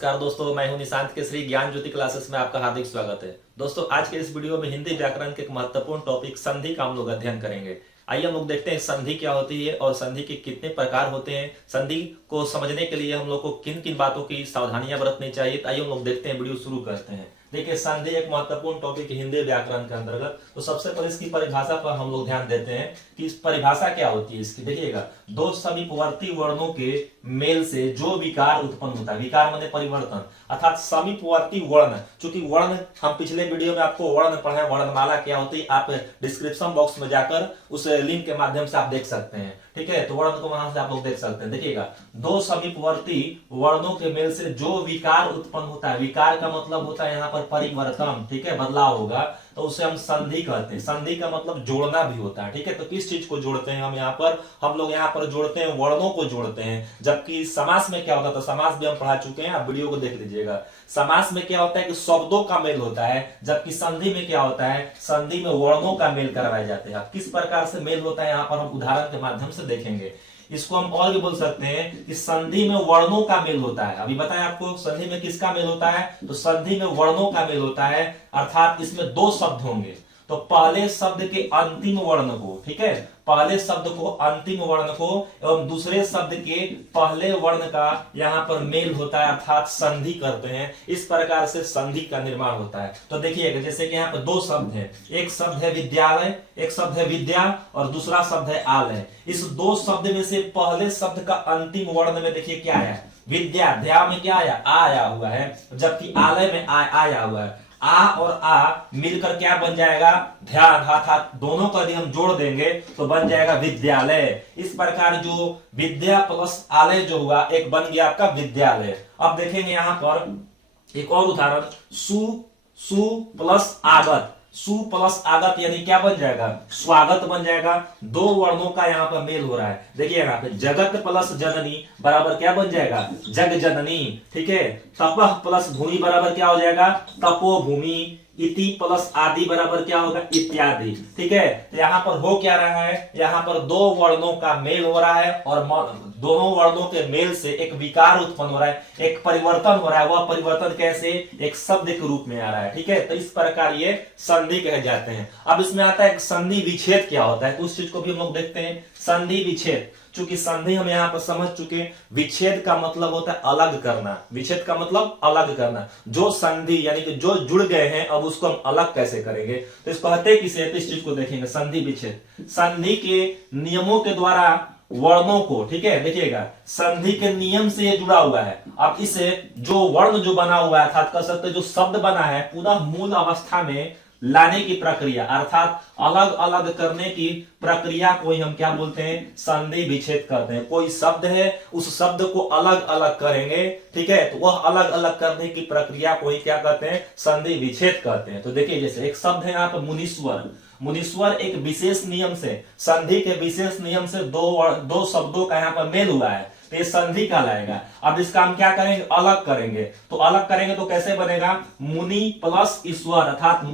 नमस्कार दोस्तों, मैं हूं निशांत केसरी। ज्ञान ज्योति क्लासेस में आपका हार्दिक स्वागत है। दोस्तों, आज के इस वीडियो में हिंदी व्याकरण के एक महत्वपूर्ण टॉपिक संधि का हम लोग अध्ययन करेंगे। आइए हम लोग देखते हैं संधि क्या होती है और संधि के कितने प्रकार होते हैं। संधि को समझने के लिए हम लोग को किन किन बातों की सावधानियां बरतनी चाहिए। तो आइए हम लोग देखते हैं, वीडियो शुरू करते हैं। देखिए, संधि एक महत्वपूर्ण टॉपिक है हिंदी व्याकरण के अंतर्गत। तो सबसे पहले इसकी परिभाषा पर हम लोग ध्यान देते हैं कि इस परिभाषा क्या होती है इसकी। देखिएगा, दो समीपवर्ती वर्णों के मेल से जो विकार उत्पन्न होता है, विकार माने परिवर्तन, अर्थात समीपवर्ती वर्ण। चूंकि वर्ण हम पिछले वीडियो में आपको वर्ण पढ़े, वर्णमाला क्या होती है आप डिस्क्रिप्शन बॉक्स में जाकर उस लिंक के माध्यम से आप देख सकते हैं। ठीक है, तो वर्ण को वहां से आप लोग देख सकते हैं। देखिएगा, दो समीपवर्ती वर्णों के मेल से जो विकार उत्पन्न होता है, विकार का मतलब होता है यहाँ पर परिवर्तन, ठीक है, बदलाव होगा, तो उसे हम संधि कहते हैं। संधि का मतलब जोड़ना भी होता है। ठीक है, तो किस चीज को जोड़ते हैं हम लोग यहाँ पर जोड़ते हैं, वर्णों को जोड़ते हैं। जबकि समास में क्या होता है, तो समास भी हम पढ़ा चुके हैं, आप वीडियो को देख लीजिएगा। समास में क्या होता है कि शब्दों का मेल होता है, जबकि संधि में क्या होता है, संधि में वर्णों का मेल करवाए जाते हैं। किस प्रकार से मेल होता है यहाँ पर हम उदाहरण के माध्यम से देखेंगे। इसको हम और भी बोल सकते हैं कि संधि में वर्णों का मेल होता है। अभी बताएं आपको संधि में किसका मेल होता है, तो संधि में वर्णों का मेल होता है, अर्थात इसमें दो शब्द होंगे। तो पहले शब्द के अंतिम वर्ण को, ठीक है, पहले शब्द को अंतिम वर्ण को एवं दूसरे शब्द के पहले वर्ण का यहाँ पर मेल होता है, अर्थात संधि करते हैं। इस प्रकार से संधि का निर्माण होता है। तो देखिएगा, जैसे कि यहाँ पर दो शब्द है, एक शब्द है विद्यालय, एक शब्द है विद्या और दूसरा शब्द है आलय। इस दो शब्द में से पहले शब्द का अंतिम वर्ण में देखिए क्या आया, विद्या, ध्या में क्या आया, आ आया हुआ है, जबकि आलय में आ आया हुआ है। आ और आ मिलकर क्या बन जाएगा, ध्यान, अर्थात दोनों का यदि हम जोड़ देंगे तो बन जाएगा विद्यालय। इस प्रकार जो विद्या प्लस आलय जो हुआ, एक बन गया आपका विद्यालय। अब देखेंगे यहां पर एक और उदाहरण, सु प्लस आगत, सु प्लस आगत यानी क्या बन जाएगा, स्वागत बन जाएगा। दो वर्णों का यहाँ पर मेल हो रहा है। देखिए यहाँ पे जगत प्लस जननी बराबर क्या बन जाएगा, जग जननी। ठीक है, तपह प्लस भूमि बराबर क्या हो जाएगा, तपोभूमि। इति प्लस आदि बराबर क्या होगा, इत्यादि। ठीक है, तो यहाँ पर हो क्या रहा है, यहाँ पर दो वर्णों का मेल हो रहा है और दोनों वर्णों के मेल से एक विकार उत्पन्न हो रहा है, एक परिवर्तन हो रहा है। वह परिवर्तन कैसे, एक शब्द के रूप में आ रहा है। ठीक है, तो इस प्रकार ये संधि कहे जाते हैं। अब इसमें आता है संधि विच्छेद क्या होता है, तो उस चीज को भी हम लोग देखते हैं। संधि विच्छेद, चूंकि संधि हम यहाँ पर समझ चुके, विच्छेद का मतलब होता है अलग करना। विच्छेद का मतलब अलग करना। जो संधि यानी कि जो जुड़ गए हैं, अब उसको हम अलग कैसे करेंगे, तो इसको कहते हैं किसे, तो इस चीज को देखेंगे, संधि विच्छेद। संधि के नियमों के द्वारा वर्णों को, ठीक है, देखिएगा, संधि के नियम से ये जुड़ा हुआ है। अब इसे जो वर्ण जो बना हुआ है, अर्थात कह सकते जो शब्द बना है, पुनः मूल अवस्था में लाने की प्रक्रिया, अर्थात अलग अलग करने की प्रक्रिया को ही हम क्या बोलते हैं, संधि विच्छेद करते हैं। कोई शब्द है, उस शब्द को अलग अलग करेंगे, ठीक है, तो वह अलग अलग करने की प्रक्रिया को ही क्या कहते हैं, संधि विच्छेद कहते हैं। तो देखिए, जैसे एक शब्द है यहाँ पर मुनीश्वर। मुनीश्वर एक विशेष नियम से, संधि के विशेष नियम से दो शब्दों का यहाँ पर मेल हुआ है, तो ये संधि कहलाएगा। अब इसका हम क्या करेंगे, अलग करेंगे। तो अलग करेंगे तो कैसे बनेगा, मुनि प्लस ईश्वर, अर्थात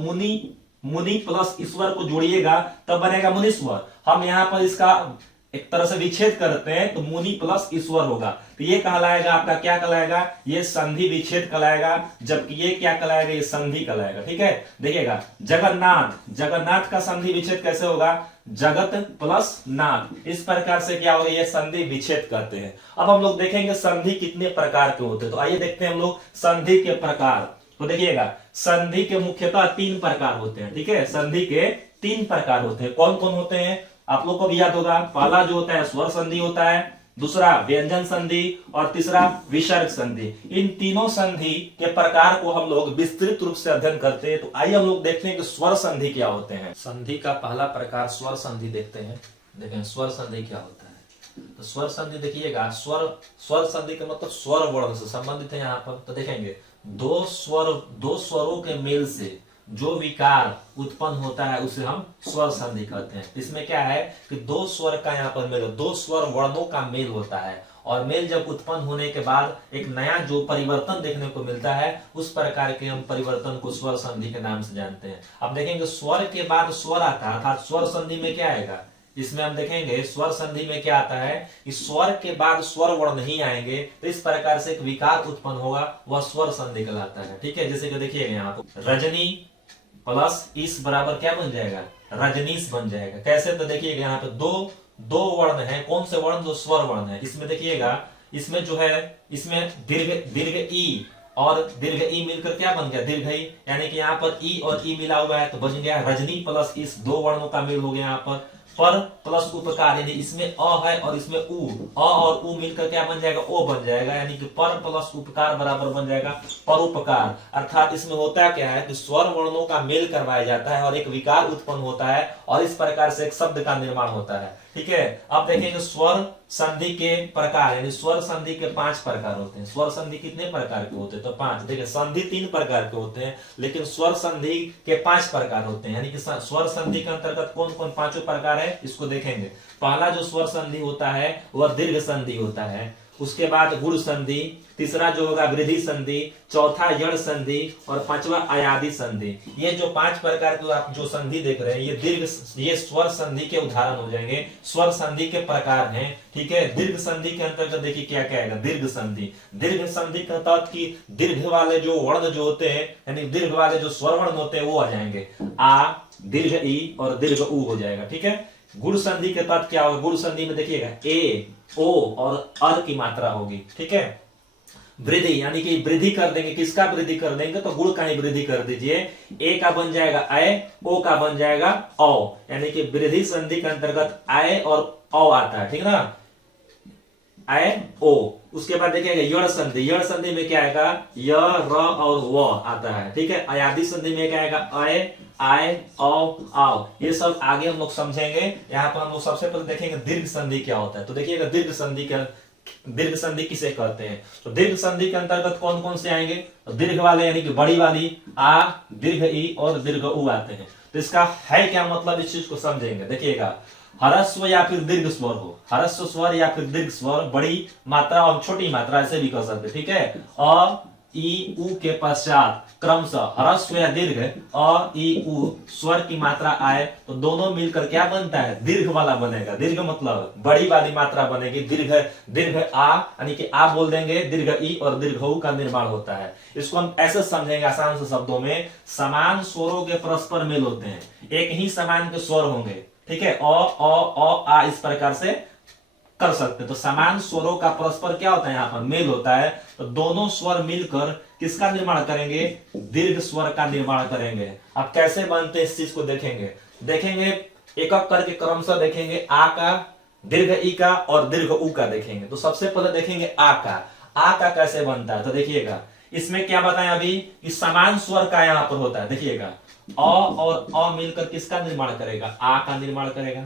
मुनि प्लस ईश्वर को जोड़िएगा तब बनेगा मुनीश्वर। हम यहाँ पर इसका एक तरह से विच्छेद करते हैं तो मुनि प्लस ईश्वर होगा, तो ये कहलाएगा आपका क्या कहलाएगा, ये संधि विच्छेद कहलाएगा। जबकि ये क्या कहलाएगा, ये संधि कहलाएगा। ठीक है, देखिएगा, जगन्नाथ, जगन्नाथ का संधि विच्छेद कैसे होगा, जगत प्लस नाथ। इस प्रकार से क्या होगा, ये संधि विच्छेद करते हैं। अब हम लोग देखेंगे संधि कितने प्रकार के होते हैं। तो आइए देखते हैं हम लोग संधि के प्रकार। तो देखिएगा, संधि के मुख्यतः तीन प्रकार होते हैं। ठीक है, संधि के तीन प्रकार होते हैं। कौन कौन होते हैं, आप लोग को भी याद होगा। पहला जो होता है स्वर संधि होता है, दूसरा व्यंजन संधि और तीसरा विसर्ग संधि। इन तीनों संधि के प्रकार को हम लोग विस्तृत रूप से अध्ययन करते हैं। तो आइए हम लोग देखते हैं कि स्वर संधि क्या होते हैं। संधि का पहला प्रकार स्वर संधि देखते हैं। देखें स्वर संधि क्या होता है। तो स्वर संधि देखिएगा, स्वर संधि का मतलब स्वर वर्ण से संबंधित है यहाँ पर। तो देखेंगे, दो स्वरों के मेल से जो विकार उत्पन्न होता है उसे हम स्वर संधि कहते हैं। इसमें क्या है कि दो स्वर का यहाँ पर मेल, दो स्वर वर्णों का मेल होता है, और मेल जब उत्पन्न होने के बाद एक नया जो परिवर्तन देखने को मिलता है, उस प्रकार के हम परिवर्तन को स्वर संधि के नाम से जानते हैं। अब देखेंगे, स्वर के बाद स्वर आता है, अर्थात स्वर संधि में क्या आएगा, इसमें हम देखेंगे स्वर संधि में क्या आता है कि स्वर के बाद स्वर वर्ण नहीं आएंगे तो इस प्रकार से एक विकार उत्पन्न होगा, वह स्वर संधि कहलाता है। ठीक है, जैसे कि देखिएगा यहाँ पर रजनी प्लस इस बराबर क्या बन जाएगा, रजनीश बन जाएगा। कैसे, तो देखिएगा यहाँ पे दो दो वर्ण है, कौन से वर्ण, जो स्वर वर्ण है। इसमें देखिएगा, इसमें जो है, इसमें दीर्घ दीर्घ ई और दीर्घ ई मिलकर क्या बन गया, दीर्घ ई, यानी कि यहाँ पर ई और ई मिला हुआ है तो बन गया रजनी प्लस इस दो वर्णों का मेल हो गया यहाँ पर प्लस उपकार, यानी इसमें अ है और इसमें उ, अ और उ मिलकर क्या बन जाएगा, ओ बन जाएगा, यानी कि पर प्लस उपकार बराबर बन जाएगा परोपकार। अर्थात इसमें होता क्या है कि स्वर वर्णों का मेल करवाया जाता है और एक विकार उत्पन्न होता है और इस प्रकार से एक शब्द का निर्माण होता है। ठीक है, अब देखेंगे स्वर संधि के प्रकार, यानी स्वर संधि के 5 प्रकार होते हैं। स्वर संधि कितने प्रकार के होते हैं, तो 5। देखिए संधि 3 प्रकार के होते हैं लेकिन स्वर संधि के 5 प्रकार होते हैं, यानी कि स्वर संधि के अंतर्गत कौन कौन 5 प्रकार है इसको देखेंगे। पहला जो स्वर संधि होता है वह दीर्घ संधि होता है, उसके बाद गुण संधि, तीसरा जो होगा वृद्धि संधि, चौथा यण संधि और पांचवा अयादि संधि। ये जो 5 प्रकार के आप जो संधि देख रहे हैं ये स्वर संधि के उदाहरण हो जाएंगे, स्वर संधि के प्रकार हैं। ठीक है, दीर्घ संधि के अंतर्गत देखिए क्या क्या आएगा, दीर्घ संधि। दीर्घ संधि का तर्थ की दीर्घ वाले जो वर्ण जो होते हैं, यानी दीर्घ वाले जो स्वर वर्ण होते हैं वो आ जाएंगे, आ, दीर्घ ई और दीर्घ उ हो जाएगा। ठीक है, गुण संधि के तर्थ क्या होगा, गुण संधि में देखिएगा ए, ओ और अर की मात्रा होगी। ठीक है, वृद्धि यानी कि वृद्धि कर देंगे, किसका वृद्धि कर देंगे, तो गुण का ही वृद्धि कर दीजिए। ए का बन जाएगा अय, ओ का बन जाएगा औ, यानी कि वृद्धि संधि के अंतर्गत अय और औ आता है। ठीक है ना, अय ओ। उसके बाद देखिएगा यण संधि, यण संधि में क्या आएगा, य, र और व आता है। ठीक है, अयादि संधि में क्या आएगा, अय, आय, औ, आओ। ये सब आगे हम लोग समझेंगे। यहाँ पर हम लोग सबसे पहले देखेंगे दीर्घ संधि क्या होता है। तो देखिएगा दीर्घ संधि किसे कहते हैं, तो दीर्घ संधि के अंतर्गत कौन कौन से आएंगे, तो दीर्घ वाले यानी कि बड़ी वाली आ, दीर्घ ई और दीर्घ उ आते हैं। तो इसका है क्या मतलब, इस चीज को समझेंगे। देखिएगा ह्रस्व या फिर दीर्घ स्वर हो, ह्रस्व स्वर या फिर दीर्घ स्वर, बड़ी मात्रा और छोटी मात्रा ऐसे भी कह सकते। ठीक है, अ ई उ के पश्चात क्रमशः ह्रस्व या दीर्घ अ ई उ स्वर की मात्रा आए तो दोनों मिलकर क्या बनता है, दीर्घ वाला बनेगा। दीर्घ मतलब बड़ी वाली मात्रा बनेगी, दीर्घ दीर्घ आ यानी कि आ बोल देंगे, दीर्घ ई और दीर्घ उ का निर्माण होता है। इसको हम ऐसे समझेंगे आसान से शब्दों में, समान स्वरों के परस्पर मेल होते हैं, एक ही समान के स्वर होंगे। ठीक है, अ आ इस प्रकार से कर सकते हैं। तो समान स्वरों का परस्पर क्या होता है, यहाँ पर मेल होता है। तो दोनों स्वर मिलकर किसका निर्माण करेंगे, दीर्घ स्वर का निर्माण करेंगे। अब कैसे बनते इस चीज को देखेंगे एक एक करके क्रमशः देखेंगे। आ का, दीर्घ ई का और दीर्घ उ का देखेंगे। तो सबसे पहले देखेंगे आ का कैसे बनता है। तो देखिएगा इसमें क्या बताएं अभी कि समान स्वर का यहाँ पर होता है। देखिएगा अ और अ मिलकर किसका निर्माण करेगा, आ का निर्माण करेगा।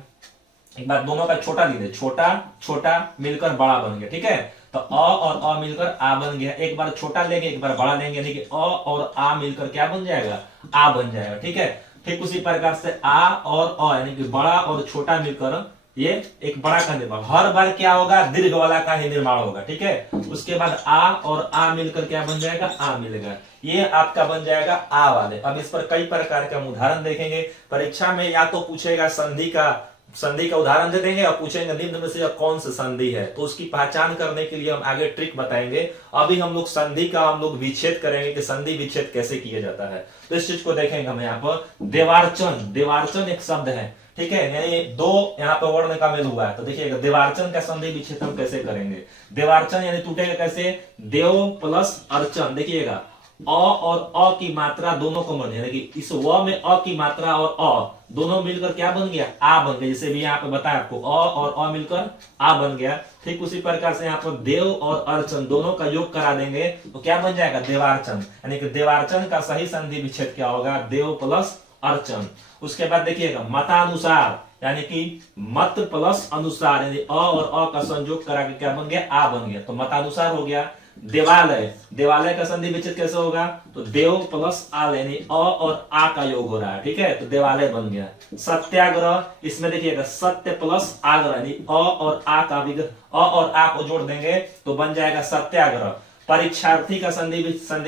एक बार दोनों का छोटा लीजिए, छोटा छोटा मिलकर बड़ा बन गया। ठीक है, तो अ और अ मिलकर आ बन गया। एक बार छोटा लेंगे एक बार बड़ा लेंगे, यानी कि अ और आ मिलकर क्या बन जाएगा, आ बन जाएगा। ठीक है, ठीक उसी प्रकार से आ और अ यानी कि बड़ा और छोटा मिलकर ये एक बड़ा का निर्माण, हर बार क्या होगा, दीर्घ वाला का ही निर्माण होगा। ठीक है, उसके बाद आ और आ मिलकर क्या बन जाएगा, आ मिलेगा। ये आपका बन जाएगा आ वाले। अब इस पर कई प्रकार के हम उदाहरण देखेंगे। परीक्षा में या तो पूछेगा संधि का उदाहरण दे देंगे और पूछेंगे निम्न में से कौन सी संधि है, तो उसकी पहचान करने के लिए हम आगे ट्रिक बताएंगे। अभी हम लोग संधि का हम लोग विच्छेद करेंगे कि संधि विच्छेद कैसे किया जाता है। तो इस चीज को देखेंगे हम यहाँ पर। देवार्चन एक शब्द है। ठीक है, यानी दो यहाँ पर वर्ण का मेल हुआ है। तो देखिएगा देवार्चन का संधि विच्छेद हम कैसे करेंगे। देवार्चन यानी टूटेगा कैसे, देव प्लस अर्चन। देखिएगा अ और अ की मात्रा दोनों को बन, यानी कि इस व में अ की मात्रा और अ दोनों मिलकर क्या बन गया, आ बन गया। जैसे भी यहाँ पे बताया आपको, अ और अ मिलकर आ बन गया। ठीक उसी प्रकार से यहाँ पर देव और अर्चन दोनों का योग करा देंगे तो क्या बन जाएगा, देवार्चन। यानी कि देवार्चन का सही संधि विच्छेद क्या होगा, देव प्लस अर्चन। उसके बाद देखिएगा मतानुसार, यानी कि मत प्लस अनुसार, यानी अ और अ का संयोग करा के क्या बन गया, आ बन गया। तो मतानुसार हो गया। देवालय का संधि विच्छेद कैसे होगा, तो देव प्लस आल यानी अ और आ का योग हो रहा है। ठीक है, तो देवालय बन गया। सत्याग्रह, इसमें देखिएगा सत्य प्लस आग्रह यानी अ और आ का अ और आ को जोड़ देंगे तो बन जाएगा सत्याग्रह। परीक्षार्थी का संधि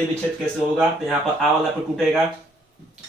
विच्छेद कैसे होगा, तो यहाँ पर आ वाला पे टूटेगा,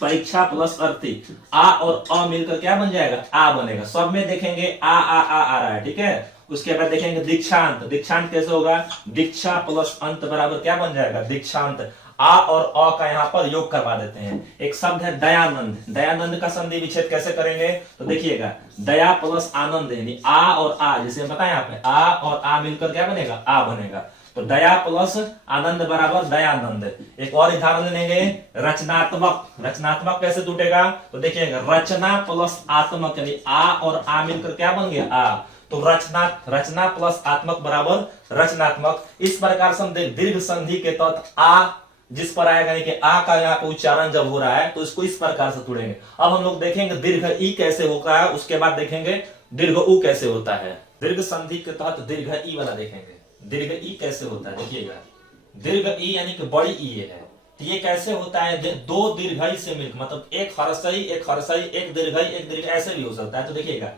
परीक्षा प्लस अर्थी, आ और अ मिलकर क्या बन जाएगा, आ बनेगा। सब में देखेंगे आ रहा है, ठीक है। उसके बाद देखेंगे दीक्षांत, दीक्षांत कैसे होगा, दीक्षा प्लस अंत बराबर क्या बन जाएगा, दीक्षांत। आ और अ का यहाँ पर योग करवा देते हैं। एक शब्द है दयानंद, दयानंद का संधि विच्छेद कैसे करेंगे, तो देखिएगा दया प्लस आनंद, यानी आ और आ, जैसे बताया यहाँ पे आ और आ मिलकर क्या बनेगा, आ बनेगा। तो दया प्लस आनंद बराबर दयानंद। एक और उदाहरण लेंगे, रचनात्मक, रचनात्मक कैसे टूटेगा, तो देखिएगा रचना प्लस आत्मक, यानी आ और आ मिलकर क्या बन गया, आ। तो रचना प्लस आत्मक बराबर रचनात्मक। इस प्रकार से हम दीर्घ संधि के तहत आ जिस पर आएगा, यानी कि आ का यहाँ पे उच्चारण जब हो रहा है तो इसको इस प्रकार से तोड़ेंगे। अब हम लोग देखेंगे दीर्घ ई कैसे होता है, उसके बाद देखेंगे दीर्घ उ कैसे होता है। दीर्घ संधि के तहत दीर्घ ई वाला देखेंगे, दीर्घ ई कैसे होता है। देखिएगा दीर्घ ई यानी कि बड़ी ई है, तो ये कैसे होता है, दो दीर्घई से मिलकर, मतलब एक हरसई एक दीर्घई एक दीर्घ, ऐसे भी हो सकता है। तो देखिएगा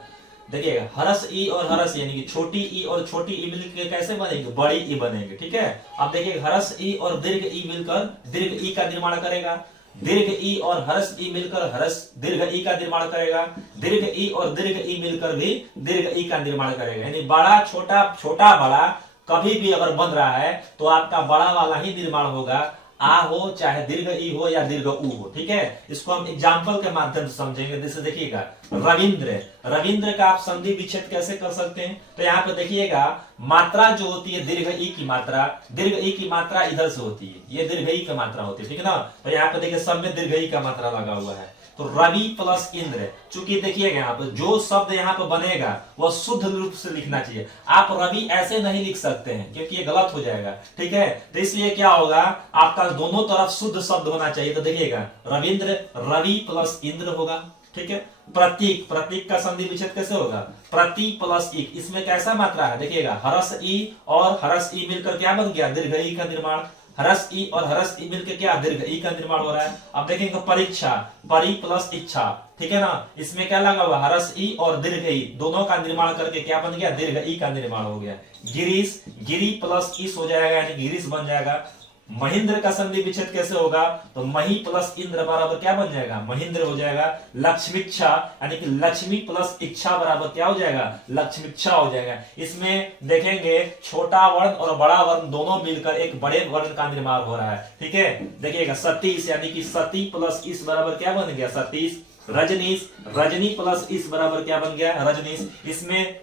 हरस ई और हरस यानी कि छोटी ई और छोटी ई मिलकर कैसे बनेगी, बड़ी ई बनेगी, ठीक है। अब देखिए हरस ई और दीर्घ ई मिलकर दीर्घ ई का निर्माण करेगा, दीर्घ ई और हरस ई मिलकर हरस दीर्घ ई का निर्माण करेगा, दीर्घ ई और दीर्घ ई मिलकर भी दीर्घ ई का निर्माण करेगा। यानी बड़ा छोटा, छोटा बड़ा कभी भी अगर बन रहा है तो आपका बड़ा वाला ही निर्माण होगा, आ हो चाहे दीर्घ ई हो या दीर्घ उ हो, ठीक है। इसको हम एग्जाम्पल के माध्यम से समझेंगे। जैसे देखिएगा रविंद्र, रविंद्र का आप संधि विच्छेद कैसे कर सकते हैं, तो यहाँ पे देखिएगा मात्रा जो होती है दीर्घ ई की मात्रा, दीर्घ ई की मात्रा इधर से होती है, ये दीर्घ ई की मात्रा होती है, ठीक है ना। तो यहाँ पे देखिए सब में दीर्घ ई का मात्रा लगा हुआ है। तो रवि प्लस इंद्र, चूंकि देखिएगा यहाँ पे जो शब्द यहाँ पे बनेगा वह शुद्ध रूप से लिखना चाहिए। आप रवि ऐसे नहीं लिख सकते हैं क्योंकि ये गलत हो जाएगा, ठीक है। तो इसलिए क्या होगा, आपका दोनों तरफ शुद्ध शब्द होना चाहिए। तो देखिएगा रविंद्र, रवि प्लस इंद्र होगा, ठीक है। प्रतीक, प्रतीक का संधि विच्छेद कैसे होगा, प्रति प्लस इक, इसमें कैसा मात्रा है, देखिएगा हरस ई और हरस ई मिलकर क्या बन गया, दीर्घ ई का निर्माण। हरस ई और हरस ई मिलकर क्या, दीर्घ ई का निर्माण हो रहा है। अब देखेंगे परीक्षा, परि प्लस इच्छा, ठीक है ना। इसमें क्या लगा हुआ, हरस ई और दीर्घ ई दोनों का निर्माण करके क्या बन गया, दीर्घ ई का निर्माण हो गया। गिरीश, गिरी प्लस इस हो जाएगा, यानी गिरीश बन जाएगा। महेंद्र का संधि विच्छेद कैसे होगा, तो मही प्लस इंद्र बराबर क्या बन जाएगा, महेंद्र हो जाएगा। लक्ष्मीक्षा यानी कि लक्ष्मी प्लस इच्छा बराबर क्या हो जाएगा, लक्ष्मीक्षा हो जाएगा। इसमें देखेंगे छोटा वर्ण और बड़ा वर्ण दोनों मिलकर एक बड़े वर्ण का निर्माण हो रहा है, ठीक है। देखिएगा सतीश यानी कि सती प्लस इस बराबर क्या बन गया, सतीश। रजनीश, रजनी प्लस इस बराबर क्या बन गया, रजनीश। इसमें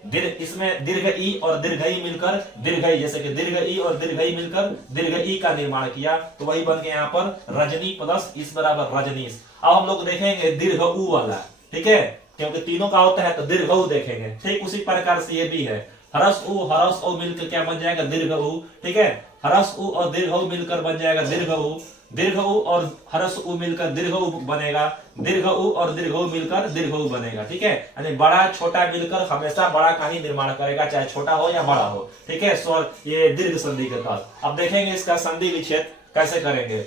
दीर्घ ई और दीर्घ ई मिलकर दीर्घ ई, जैसे कि दीर्घ ई और दीर्घ ई मिलकर दीर्घ ई का निर्माण किया, तो वही बन गया यहाँ पर रजनी प्लस इस बराबर रजनीश। अब हम लोग देखेंगे दीर्घ उ वाला, ठीक है, क्योंकि तीनों का होता है तो दीर्घ उ देखेंगे। ठीक उसी प्रकार से ये भी है, हरस उ मिलकर क्या बन जाएगा, दीर्घ उ, ठीक है। हरस उ और दीर्घ उ मिलकर बन जाएगा दीर्घ उ, दीर्घ उ और हरस उ मिलकर दीर्घ उ बनेगा, दीर्घ उ और दीर्घ उ मिलकर दीर्घ उ बनेगा, ठीक है। यानी बड़ा छोटा मिलकर हमेशा बड़ा का ही निर्माण करेगा, चाहे छोटा हो या बड़ा हो, ठीक है। स्वर ये दीर्घ संधि के तहत। अब देखेंगे इसका संधि विच्छेद कैसे करेंगे।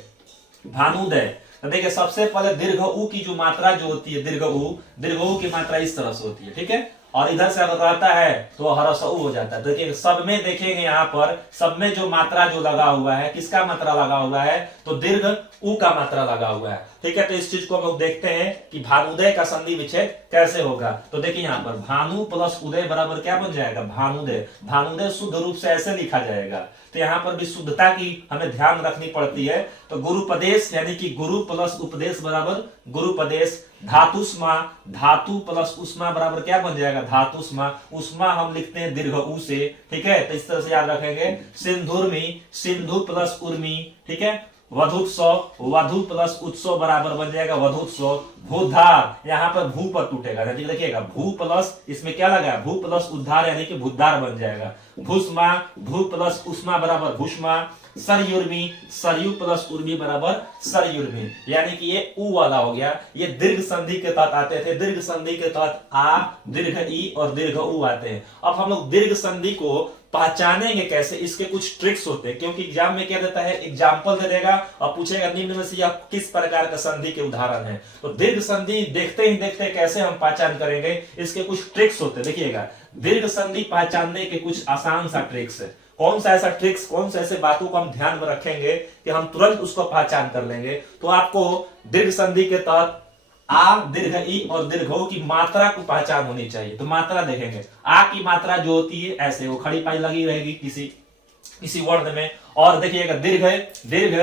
भानुदय, तो देखिए सबसे पहले दीर्घ उ की जो मात्रा जो होती है, दीर्घ उ की मात्रा इस तरह से होती है, ठीक है। और इधर से अगर रहता है तो हरस उ हो जाता है। तो देखिए सब में देखेंगे यहाँ पर सब में जो मात्रा जो लगा हुआ है, किसका मात्रा लगा हुआ है, तो दीर्घ उ का मात्रा लगा हुआ है, ठीक है। तो इस चीज को हम लोग देखते हैं कि भानुदय का संधि विच्छेद कैसे होगा। तो देखिए यहाँ पर भानु प्लस उदय बराबर क्या बन जाएगा, भानुदय। भानुदय शुद्ध रूप से ऐसे लिखा जाएगा, तो यहाँ पर भी शुद्धता की हमें ध्यान रखनी पड़ती है। तो गुरुपदेश यानी कि गुरु प्लस उपदेश बराबर गुरुपदेश। धातुष्मा, धातु प्लस उष्मा बराबर क्या बन जाएगा, धातुष्मा। उष्मा हम लिखते हैं दीर्घ उ से, ठीक है। तो इस तरह से याद रखेंगे। सिंधुर्मी, सिंधु प्लस उर्मी, ठीक है। वधुत्सव, वधु प्लस उत्सव बराबर बन जाएगा वधुत्सव। भूधार, यहाँ पर भू पर टूटेगा, देखिएगा भू प्लस इसमें क्या लगा, भू प्लस उद्धार यानी कि भूधार बन जाएगा। भूष्मा, भू प्लस उष्मा बराबर भूष्मा। सरयुर्मी, सरयु प्लस उर्मी बराबर सरयुर्मी, यानी कि ये उ वाला हो गया। ये दीर्घ संधि के तहत आते थे, दीर्घ संधि के तहत आ, दीर्घ ई और दीर्घ उ आते हैं। अब हम लोग दीर्घ संधि को पहचानेंगे कैसे, इसके कुछ ट्रिक्स होते हैं, क्योंकि एग्जाम में क्या देता है, एग्जाम्पल दे देगा और पूछेगा निम्न में से यह किस प्रकार का संधि के उदाहरण है। तो दीर्घ संधि देखते ही देखते कैसे हम पहचान करेंगे, इसके कुछ ट्रिक्स होते हैं। देखिएगा दीर्घ संधि पहचानने के कुछ आसान सा ट्रिक्स है। कौन सा ऐसा ट्रिक्स, कौन सा ऐसे बातों को हम ध्यान में रखेंगे कि हम तुरंत उसको पहचान कर लेंगे। तो आपको दीर्घ संधि के तहत आ, दीर्घ ई और दीर्घ ऊ की मात्रा को पहचान होनी चाहिए। तो मात्रा देखेंगे, आ की मात्रा जो होती है ऐसे, वो खड़ी पाई लगी रहेगी किसी वर्ण में। और देखिएगा दीर्घ दीर्घ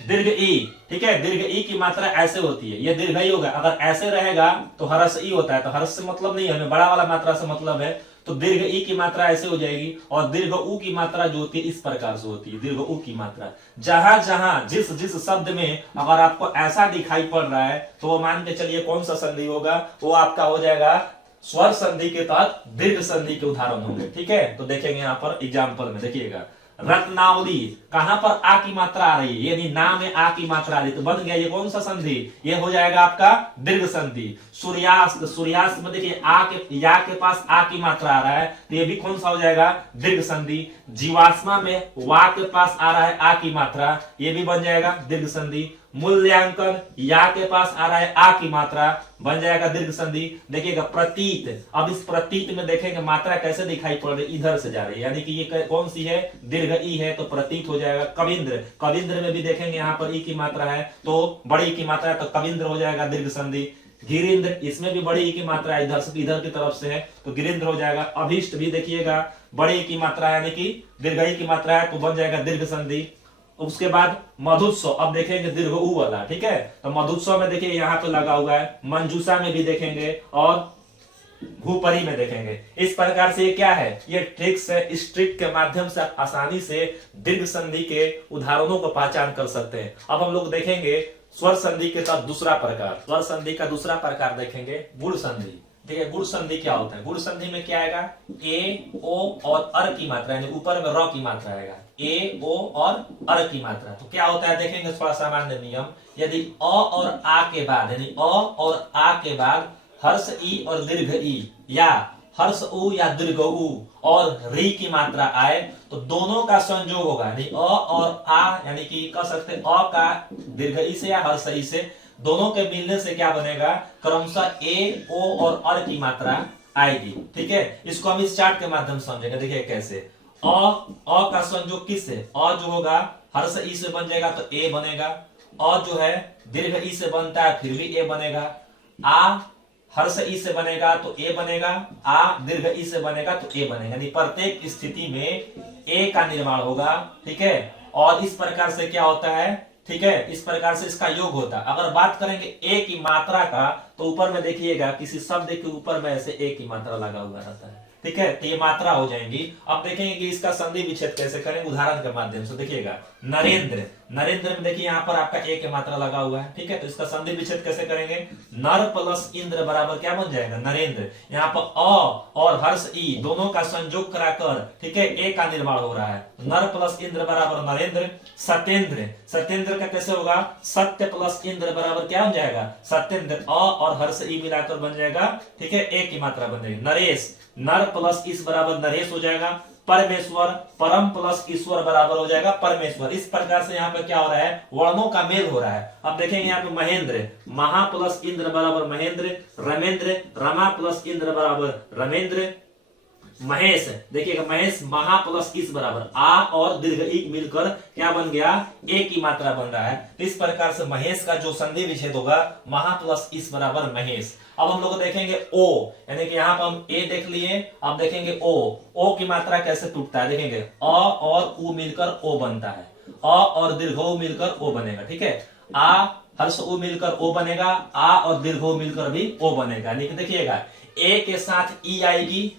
दीर्घ ई, ठीक है, दीर्घ ई की मात्रा ऐसे होती है, ये दीर्घ ई होगा। अगर ऐसे रहेगा तो हर्ष ई होता है, तो हर्ष से मतलब नहीं है, हमें बड़ा वाला मात्रा से मतलब है। तो दीर्घ ई की मात्रा ऐसे हो जाएगी, और दीर्घ ऊ की मात्रा जो होती है इस प्रकार से होती है, दीर्घ ऊ की मात्रा। जहां जहां जिस जिस शब्द में अगर आपको ऐसा दिखाई पड़ रहा है तो वो मान के चलिए कौन सा संधि होगा, वो आपका हो जाएगा स्वर संधि के तहत दीर्घ संधि के उदाहरण होंगे। ठीक है, तो देखेंगे यहाँ पर एग्जाम्पल में, देखिएगा रत्नावली, कहां पर आ की मात्रा आ रही है, यानी नाम में आ की मात्रा आ रही है, तो बन गया ये कौन सा संधि, ये हो जाएगा आपका दीर्घ संधि। सूर्यास्त, सूर्यास्त में देखिए आ के, या के पास आ की मात्रा आ रहा है, तो ये भी कौन सा हो जाएगा, दीर्घ संधि। जीवाश्मा में वा के पास आ रहा है आ की मात्रा, ये भी बन जाएगा दीर्घ संधि। मूल्यांकन, या के पास आ रहा है आ की मात्रा, बन जाएगा दीर्घ संधि। देखिएगा प्रतीत, अब इस प्रतीत में देखेंगे मात्रा कैसे दिखाई पड़ रही, इधर से जा रही है, यानी कि ये कौन सी है, दीर्घ ई है, तो प्रतीत हो जाएगा। कविंद्र, कविंद्र में भी देखेंगे यहाँ पर ई की मात्रा है, तो बड़ी ई की मात्रा है, तो कविंद्र हो जाएगा दीर्घ संधि। गिरिंद्र, इसमें भी बड़ी ई की मात्रा इधर से, इधर की तरफ से है, तो गिरिंद्र हो जाएगा। अभिष्ट भी देखिएगा बड़ी ई की मात्रा है, यानी कि दीर्घ ई की मात्रा है, तो बन जाएगा दीर्घ संधि। उसके बाद मधुत्सव, अब देखेंगे दीर्घ ऊ वाला, ठीक है, तो मधुत्सव में देखिए यहाँ पे लगा हुआ है, मंजूषा में भी देखेंगे और भूपरी में देखेंगे। इस प्रकार से ये क्या है, ये ट्रिक्स है, इस ट्रिक के माध्यम से आप आसानी से दीर्घ संधि के उदाहरणों को पहचान कर सकते हैं। अब हम लोग देखेंगे स्वर संधि के साथ दूसरा प्रकार, स्वर संधि का दूसरा प्रकार देखेंगे गुण संधि। देखिए गुण संधि क्या होता है, गुण संधि में क्या आएगा, ए, ओ और अर की मात्रा, यानी ऊपर में र की मात्रा आएगा, ए, ओ और अर की मात्रा। तो क्या होता है देखेंगे, थोड़ा सामान्य नियम, यदि अ और आ के बाद, यानी अ और आ के बाद हर्ष ई और दीर्घ ई, या हर्ष ऊ या दीर्घ ऊ और री की मात्रा आए, तो दोनों का संयोग होगा, यानी अ और आ, यानी कि कह सकते हैं अ का दीर्घ ई से या हर्ष ई से, दोनों के मिलने से क्या बनेगा, क्रमशः ए, ओ और अर की मात्रा आएगी। ठीक है, इसको हम इस चार्ट के माध्यम से समझेंगे। देखिए कैसे, अ का संयोग किस से, अ जो होगा हर्ष ई से बन जाएगा तो ए बनेगा, अ जो है दीर्घ ई से बनता है फिर भी ए बनेगा, आ हर्ष ई से बनेगा तो ए बनेगा, आ दीर्घ ई से बनेगा तो ए बनेगा, यानी प्रत्येक स्थिति में ए का निर्माण होगा। ठीक है, और इस प्रकार से क्या होता है, ठीक है, इस प्रकार से इसका योग होता है। अगर बात करेंगे ए की मात्रा का, तो ऊपर में देखिएगा किसी शब्द के ऊपर में ऐसे ए की मात्रा लगा हुआ रहता है। ठीक है, तो ये मात्रा हो जाएंगी। अब देखेंगे कि इसका संधि विच्छेद कैसे करें, उदाहरण के माध्यम से। देखिएगा नरेंद्र, नरेंद्र में देखिए यहाँ पर आपका ए की मात्रा लगा हुआ है। ठीक है, तो इसका संधि विच्छेद कैसे करेंगे, नर प्लस इंद्र बराबर क्या बन जाएगा, नरेंद्र। यहाँ पर अ और हर्ष ई दोनों का संयोग कराकर, ठीक है, ए का निर्माण हो रहा है, नर प्लस इंद्र बराबर नरेंद्र। सत्येंद्र, सत्येंद्र का कैसे होगा, सत्य प्लस इंद्र बराबर क्या बन जाएगा, सत्येंद्र। अ और हर्ष ई मिलाकर बन जाएगा, ठीक है, ए की मात्रा बन जाएगी। नरेश, नर प्लस इस बराबर नरेश हो जाएगा। परमेश्वर, परम प्लस ईश्वर बराबर हो जाएगा परमेश्वर। इस प्रकार से यहाँ पे क्या हो रहा है, वर्णों का मेल हो रहा है। अब देखेंगे यहाँ पे महेंद्र, महा प्लस इंद्र बराबर महेंद्र। रमेंद्र, रमा प्लस इंद्र बराबर रमेंद्र। महेश, देखिएगा महेश महा प्लस इस बराबर आ और दीर्घ ई मिलकर क्या बन गया, ए की मात्रा बन रहा है। तो इस प्रकार से महेश का जो संधि विच्छेद होगा, महा प्लस इस बराबर महेश। अब हम लोग देखेंगे ओ, यानी कि यहाँ पर हम ए देख लिए, अब देखेंगे ओ की मात्रा कैसे टूटता है। देखेंगे अ और उ मिलकर ओ बनता है, अ और दीर्घ ऊ मिलकर ओ बनेगा। ठीक है, आ हर्ष उ मिलकर ओ बनेगा, आ और दीर्घ ऊ मिलकर भी ओ बनेगा। यानी कि देखिएगा ए के साथ ई आएगी,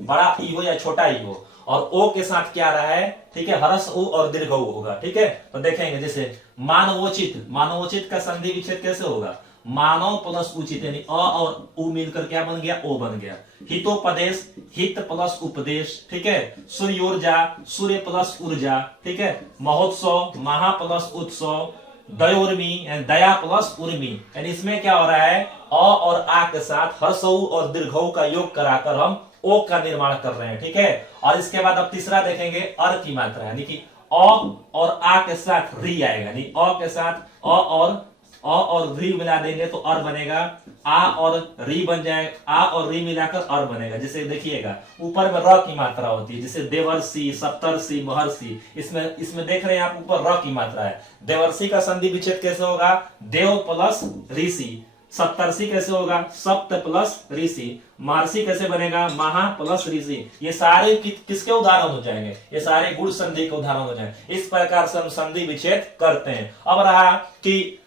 बड़ा ई हो या छोटा ई हो, और ओ के साथ क्या रहा है, ठीक है, हर्ष उ और दीर्घ ऊ होगा। ठीक है, तो देखेंगे जैसे मानवोचित, मानवोचित का संधि विच्छेद कैसे होगा, मानव प्लस उचित, यानी अ और उ मिलकर क्या बन गया, ओ बन गया। हितोपदेश, हित प्लस उपदेश। ठीक है, सूर्योर्जा, सूर्य प्लस ऊर्जा। ठीक है, महोत्सव, महा प्लस उत्सव। दयोर्मी, दया प्लस उर्मी, यानी इसमें क्या हो रहा है, अ और आ के साथ हर्षऊ और दीर्घऊ का योग कराकर हम ओ का निर्माण कर रहे हैं। ठीक है, और इसके बाद अब तीसरा देखेंगे अर की मात्रा, यानी कि अ और आ के साथ री आएगा, यानी अ के साथ अ अ और री मिला देंगे तो और बनेगा आ और री बन जाएगा, आ और री मिलाकर और बनेगा। जैसे देखिएगा ऊपर में र की मात्रा होती है, जैसे देवर्षि, सप्तर्षि, महर्षि, इसमें इसमें देख रहे हैं आप ऊपर र की मात्रा है। देवर्षि का संधि विच्छेद कैसे होगा? देव प्लस ऋषि। सप्तर्षि कैसे होगा? सप्त प्लस ऋषि। महर्षि कैसे बनेगा? महा प्लस ऋषि। ये सारे किसके उदाहरण हो जाएंगे? ये सारे गुण संधि के उदाहरण हो जाएंगे। इस प्रकार से हम संधि विच्छेद करते हैं। अब रहा कि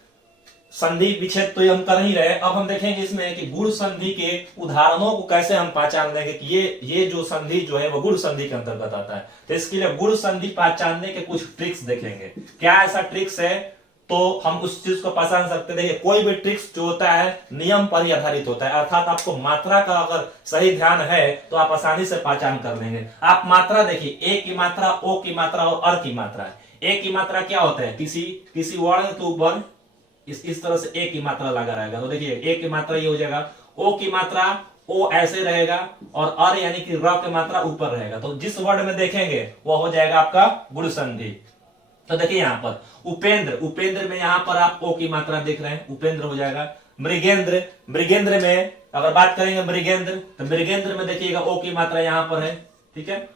संधि विच्छेद तो ये हम कर ही रहे, अब हम देखेंगे इसमें कि गुण संधि के उदाहरणों को कैसे हम पहचान लेंगे कि ये जो संधि जो है वो गुण संधि के अंतर्गत आता है। तो इसके लिए गुण संधि पहचानने के कुछ ट्रिक्स देखेंगे। क्या ऐसा ट्रिक्स है तो हम उस चीज को पहचान सकते हैं। देखिए कोई भी ट्रिक्स जो होता है नियम पर ही आधारित होता है, अर्थात आपको मात्रा का अगर सही ध्यान है तो आप आसानी से पहचान कर लेंगे। आप मात्रा देखिए, ए की मात्रा, ओ की मात्रा और अर की मात्रा। ए की मात्रा क्या होता है? किसी वर्ण के ऊपर इस तरह से ए की मात्रा लगा रहेगा, तो देखिए ए की मात्रा ये हो जाएगा। ओ की मात्रा ओ ऐसे रहेगा और अर यानी कि र की मात्रा ऊपर रहेगा, तो जिस वर्ड में देखेंगे वो हो जाएगा आपका गुण संधि। तो देखिए यहां पर उपेंद्र, उपेंद्र में यहां पर आप ओ की मात्रा देख रहे हैं, उपेंद्र हो जाएगा। मृगेंद्र, मृगेंद्र में अगर बात करेंगे मृगेंद्र, तो मृगेंद्र में देखिएगा ओ की मात्रा यहां पर है, ठीक है।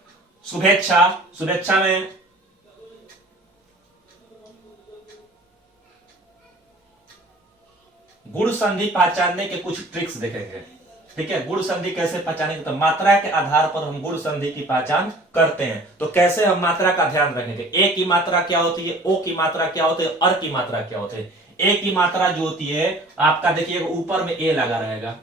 शुभेच्छा, शुभेच्छा में गुण संधि पहचानने के कुछ ट्रिक्स देखेंगे, ठीक है। गुण संधि कैसे पहचानेंगे? तो मात्रा के आधार पर हम गुण संधि की पहचान करते हैं। तो कैसे हम मात्रा का ध्यान रखेंगे? ए की मात्रा क्या होती है, ओ की मात्रा क्या होती है, अर की मात्रा क्या होती है। ए की मात्रा जो होती है आपका देखिएगा ऊपर में ए लगा रहेगा,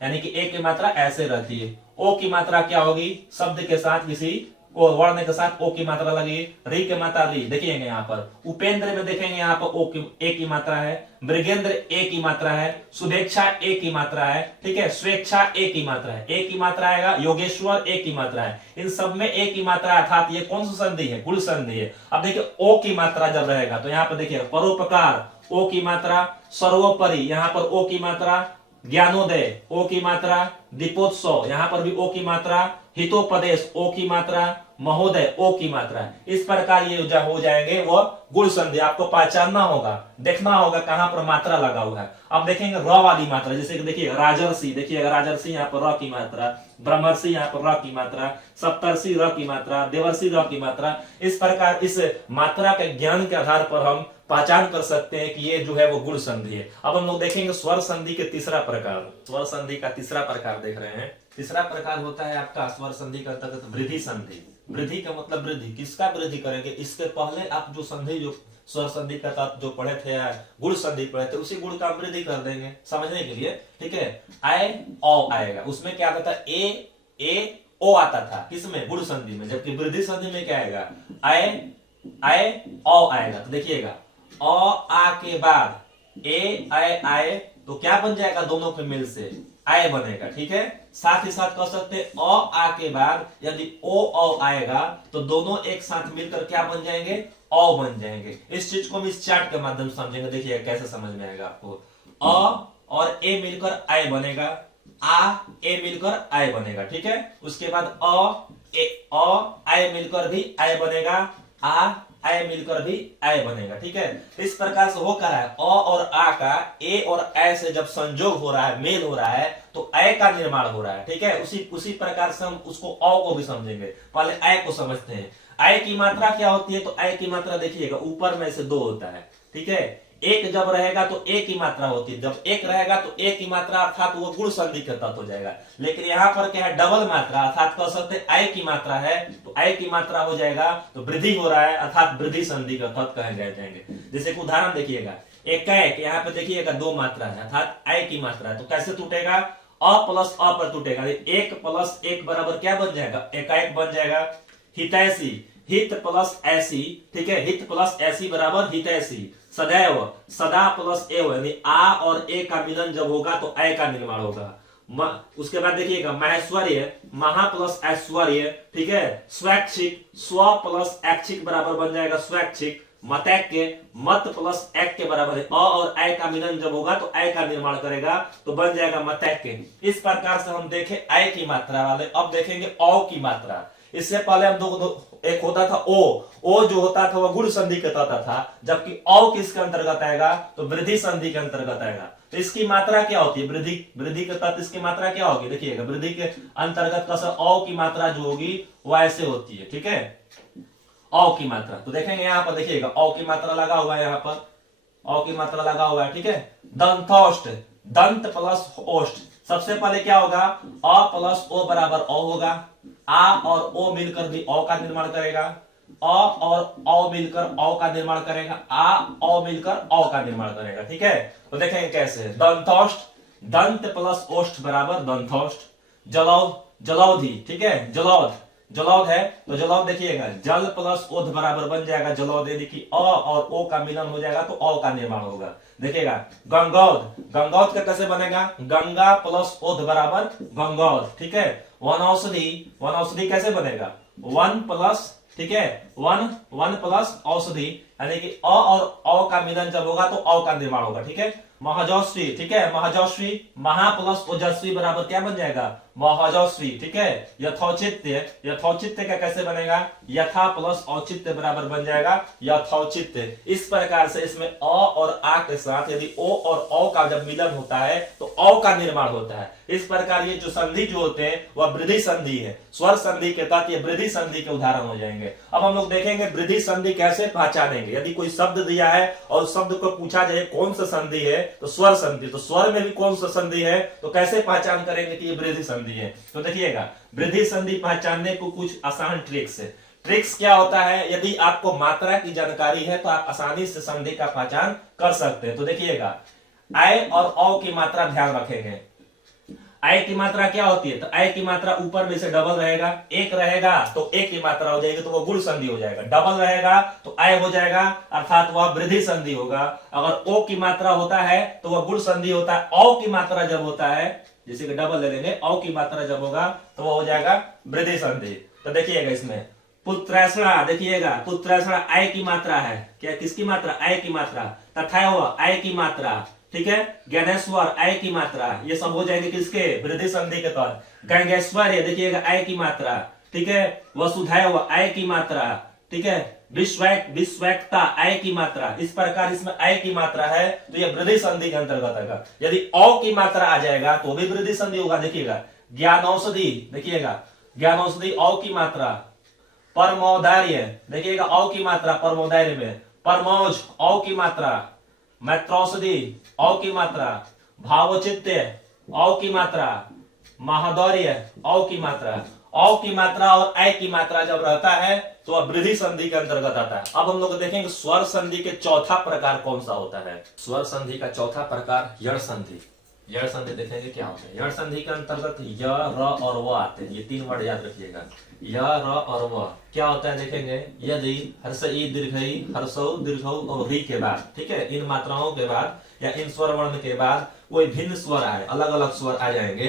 यानी कि ए की मात्रा ऐसे रहती है। ओ की मात्रा क्या होगी? शब्द के साथ किसी वर्ण के साथ ओ की मात्रा लगी, री की मात्रा री। देखिएगा यहाँ पर उपेंद्र में देखेंगे यहाँ पर ओ की ए की मात्रा है, मृगेंद्र ए की मात्रा है, शुभेच्छा ए की मात्रा है, ठीक है। स्वेच्छा ए की मात्रा है, ए की मात्रा आएगा। योगेश्वर ए की मात्रा है। इन सब में ए की मात्रा अर्थात ये कौन सी संधि है? गुण संधि है। अब देखिए ओ की मात्रा जब रहेगा तो यहाँ पर देखिए परोपकार ओ की मात्रा, सर्वोपरि यहाँ पर ओ की मात्रा, ज्ञानोदय ओ की मात्रा, दीपोत्सव यहाँ पर भी ओ की मात्रा, हितोपदेश ओ की मात्रा, महोदय ओ की मात्रा। इस प्रकार ये जो हो जाएंगे वो गुण संधि। आपको पहचानना होगा, देखना होगा कहां पर मात्रा लगा हुआ है। अब देखेंगे र वाली मात्रा, जैसे कि देखिए राजर्षि, देखिएगा राजर्षि यहाँ पर र की मात्रा, ब्रह्मर्षि यहाँ पर र की मात्रा, सप्तर्षि र की मात्रा, देवर्षि र की मात्रा। इस प्रकार इस मात्रा के ज्ञान के आधार पर हम पहचान कर सकते हैं कि ये जो है वो गुण संधि है। अब हम लोग देखेंगे स्वर संधि के तीसरा प्रकार। स्वर संधि का तीसरा प्रकार देख रहे हैं। तीसरा प्रकार होता है आपका स्वर संधि का अंतर्गत वृद्धि संधि। वृद्धि का मतलब वृद्धि, किसका वृद्धि करेंगे? इसके पहले आप जो संधि जो स्वर संधि का जो पढ़े थे या गुण संधि पढ़े थे उसी गुण का वृद्धि कर देंगे समझने के लिए, ठीक है। आए ओ आएगा, उसमें क्या आता था? ए ओ आता था, किसमें? गुण संधि में। जबकि वृद्धि संधि में क्या आएगा? आए ओ आएगा। तो देखिएगा अ आ के बाद ए आए तो क्या बन जाएगा? दोनों के मिल से आय बनेगा, ठीक है। साथ ही साथ कह सकते हैं अ आ के बाद यदि ओ आएगा तो दोनों एक साथ मिलकर क्या बन जाएंगे? औ बन जाएंगे। इस चीज को हम इस चार्ट के माध्यम से समझेंगे, देखिए कैसे समझ में आएगा आपको। अ और ए मिलकर आय बनेगा, आ ए मिलकर आय बनेगा, ठीक है। उसके बाद आय मिलकर भी आय बनेगा, आ आय मिलकर भी आय बनेगा, ठीक है। इस प्रकार से हो कर रहा है अ और आ का ए और ऐ से जब संयोग हो रहा है, मेल हो रहा है तो ऐ का निर्माण हो रहा है, ठीक है। उसी प्रकार से हम उसको अ को भी समझेंगे। पहले ऐ को समझते हैं। ऐ की मात्रा क्या होती है? तो ऐ की मात्रा देखिएगा ऊपर में से दो होता है, ठीक है। एक जब रहेगा तो ए की मात्रा होती है, जब एक रहेगा तो ए की मात्रा अर्थात वो गुण संधि का तत्व हो जाएगा। लेकिन यहाँ पर क्या है? डबल मात्रा, अर्थात कह सकते हैं आय की मात्रा है तो आय की मात्रा हो जाएगा तो वृद्धि हो रहा है, अर्थात वृद्धि संधि का तत्व कहे जाएंगे। जैसे कि उदाहरण देखिएगा, एक यहाँ पे देखिएगा दो मात्रा है अर्थात आय की मात्रा है, तो कैसे टूटेगा? अ प्लस अ पर टूटेगा। एक प्लस एक बराबर क्या बन जाएगा? एकाएक बन जाएगा। हितैषी, हित प्लस ऐसी, ठीक है। हित प्लस ऐसी बराबर हितैषी। सदैव, सदा प्लस एव यानी आ और ए का मिलन जब होगा तो ऐ का निर्माण होगा। उसके बाद देखिएगा महेश्वर्य, महा प्लस ऐश्वर्य, ठीक है। स्वैच्छिक, स्व प्लस ऐच्छिक बराबर बन जाएगा स्वैच्छिक। मतैक्य, मत प्लस एक के बराबर है। अ और ऐ का मिलन जब होगा तो ऐ का निर्माण करेगा तो बन जाएगा मतैक्य। इस प्रकार से हम देखें ऐ की मात्रा वाले। अब देखेंगे औ की मात्रा। इससे पहले हम एक होता था ओ जो होता था वह गुण संधि के तहत था, जबकि औ किसके अंतर्गत आएगा, तो वृद्धि संधि के अंतर्गत आएगा। तो इसकी मात्रा क्या होती है, वृद्धि के तहत इसकी मात्रा क्या होगी, देखिएगा वृद्धि के अंतर्गत कैसे औ की मात्रा जो होगी वह ऐसे होती है, ठीक है, औ की मात्रा। तो देखेंगे यहाँ पर, देखिएगा औ की मात्रा लगा हुआ है, यहाँ पर औ की मात्रा लगा हुआ है, ठीक है। दंतोष्ट, दंत प्लस ओष्ठ, सबसे पहले क्या होगा, अ प्लस ओ बराबर औ होगा, आ और ओ मिलकर भी औ का निर्माण करेगा, अ और औ मिलकर औ का निर्माण करेगा, आ औ मिलकर औ का निर्माण करेगा, ठीक है। तो देखेंगे कैसे, दंतोष्ठ, दंत प्लस ओष्ठ बराबर दंतोष्ठ। जलौध, जलौधी, ठीक है, जलौध, जलौध है तो जलौध देखिएगा जल प्लस ओध बराबर बन जाएगा जलौध, यदि कि अ और ओ का मिलन हो जाएगा तो औ का निर्माण होगा। देखिएगा गंगौध, गंगौध का कैसे बनेगा, गंगा प्लस ओध बराबर गंगौध, ठीक है। वनौषधि, वनौषधि कैसे बनेगा, वन प्लस, ठीक है, वन प्लस औषधि, यानी कि अ और औ का मिलन जब होगा तो औ का निर्माण होगा, ठीक है। महजस्वी, ठीक है, महजस्वी, महा प्लस ओजस्वी बराबर क्या बन जाएगा, महजस्वी, ठीक है। यथोचित्य, यथोचित्य का कैसे बनेगा, यथा प्लस औचित्य बराबर बन जाएगा यथोचित्य। इस प्रकार से इसमें अ और आ के साथ यदि ओ और औ का जब मिलन होता है तो औ का निर्माण होता है। इस प्रकार ये जो संधि जो होते हैं वह वृद्धि संधि है, स्वर संधि के तहत ये वृद्धि संधि के उदाहरण हो जाएंगे। अब हम लोग देखेंगे वृद्धि संधि कैसे पहचानेंगे। यदि कोई शब्द दिया है और शब्द को पूछा जाए कौन सा संधि है, तो स्वर संधि, तो स्वर में भी कौन सा संधि है, तो कैसे पहचान करेंगे कि ये वृद्धि संधि है। तो देखिएगा वृद्धि संधि पहचानने को कुछ आसान ट्रिक्स है। ट्रिक्स क्या होता है, यदि आपको मात्रा की जानकारी है तो आप आसानी से संधि का पहचान कर सकते हैं। तो देखिएगा आय और औ की मात्रा ध्यान रखेंगे। आय की मात्रा क्या होती है, तो आय की मात्रा ऊपर में से डबल रहेगा, एक रहेगा तो एक की मात्रा हो जाएगी तो वो गुण संधि हो जाएगा, डबल रहेगा तो आय हो जाएगा अर्थात वह वृद्धि संधि होगा। अगर ओ की मात्रा होता है तो वह गुण संधि होता है। औ की मात्रा जब होता है, जैसे कि डबल ले लेंगे, औ की मात्रा जब होगा तो वह हो जाएगा वृद्धि संधि। तो देखिएगा इसमें पुत्रैषणा, देखिएगा पुत्रैषणा आय की मात्रा है, क्या किसकी मात्रा, आय की मात्रा। तथा आय की मात्रा, ठीक है। ज्ञानेश्वर आय की मात्रा, ये सब हो जाएंगे किसके, वृद्धि संधि के तौर। गंगेश्वर्य देखिएगा आय की मात्रा, ठीक है। वसुधैव आय की मात्रा, ठीक है। विश्वैकता आय की मात्रा। इस प्रकार इसमें आय की मात्रा है तो यह वृद्धि संधि के अंतर्गत आएगा। यदि औ की मात्रा आ जाएगा तो भी वृद्धि संधि होगा। देखिएगा ज्ञानौषधि, देखिएगा ज्ञानौषधि औ की मात्रा। परमौदार्य, देखिएगा औ की मात्रा परमौदार्य में। परमौज औ की मात्रा। मैत्रौषधि औ की मात्रा। भावचित्य औ की मात्रा। महादौर्य औ की मात्रा। औ की मात्रा और आय की मात्रा जब रहता है तो वह वृद्धि संधि के अंतर्गत आता है। अब हम लोग देखेंगे स्वर संधि के चौथा प्रकार कौन सा होता है। स्वर संधि का चौथा प्रकार यण संधि। यण संधि देखेंगे क्या होता है। यण संधि के अंतर्गत य, र और व आते हैं। ये तीन वर्ड याद रखिएगा, य, र और व। क्या होता है देखेंगे, यदि हर्ष ई दीर्घई, हर्षौ दीर्घौ और री के बाद, ठीक है, इन मात्राओं के बाद या इन स्वर वर्ण के बाद कोई भिन्न स्वर आए, अलग अलग स्वर आ जाएंगे,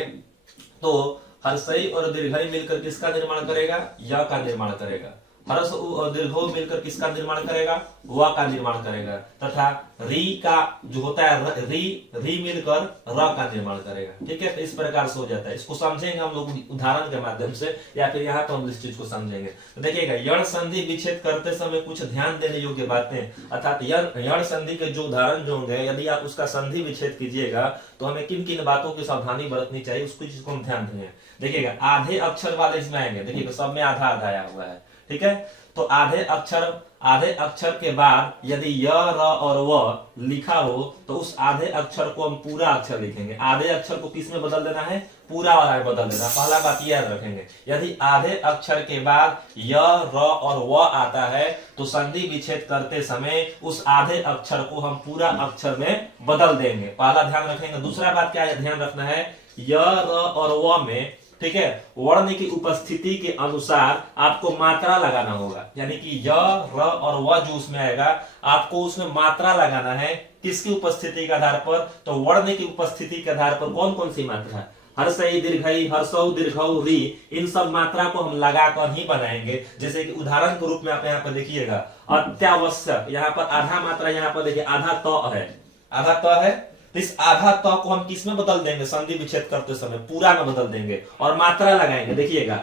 तो हर्षई और दीर्घई मिलकर किसका निर्माण करेगा, य का निर्माण करेगा। हर्ष और दीर्घो मिलकर किसका निर्माण करेगा, व का निर्माण करेगा। तथा री का जो होता है री मिलकर र का निर्माण करेगा, ठीक है। तो इस प्रकार से हो जाता है। इसको समझेंगे हम लोग उदाहरण के माध्यम से या फिर यहाँ पर हम इस चीज को समझेंगे। तो देखिएगा यण संधि विच्छेद करते समय कुछ ध्यान देने योग्य बातें, अर्थात यण संधि के जो उदाहरण जो होंगे यदि आप उसका संधि विच्छेद कीजिएगा तो हमें किन किन बातों की सावधानी बरतनी चाहिए उसको चीज हम ध्यान देंगे। देखिएगा आधे अक्षर वाले इसमें आएंगे, देखिएगा सब में आधा आधा आया हुआ है, ठीक है। तो आधे अक्षर के बाद यदि य, र और व लिखा हो तो उस आधे अक्षर को हम पूरा अक्षर लिखेंगे। आधे अक्षर को किस में बदल देना है, पूरा वाला में बदल देना। पहला बात याद रखेंगे, यदि आधे अक्षर के बाद य, र और व आता है तो संधि विच्छेद करते समय उस आधे अक्षर को हम पूरा अक्षर में बदल देंगे। पहला ध्यान रखेंगे। दूसरा बात क्या ध्यान रखना है, य, र और व में, ठीक है, वर्ण की उपस्थिति के अनुसार आपको मात्रा लगाना होगा। यानी कि य, र और व जो उसमें आएगा आपको उसमें मात्रा लगाना है। किसकी उपस्थिति के आधार पर, तो वर्ण की उपस्थिति के आधार पर कौन कौन सी मात्रा है, हर्षई दीर्घई, हर्षौ दीर्घौ री, इन सब मात्रा को हम लगाकर ही बनाएंगे। जैसे कि उदाहरण के रूप में आप यहाँ पर देखिएगा अत्यावश्यक, यहाँ पर आधा मात्रा, यहाँ पर देखिए आधा त है, आधा त है। तो इस आधा त को हम किस में बदल देंगे, संधि विच्छेद करते समय पूरा में बदल देंगे और मात्रा लगाएंगे। देखिएगा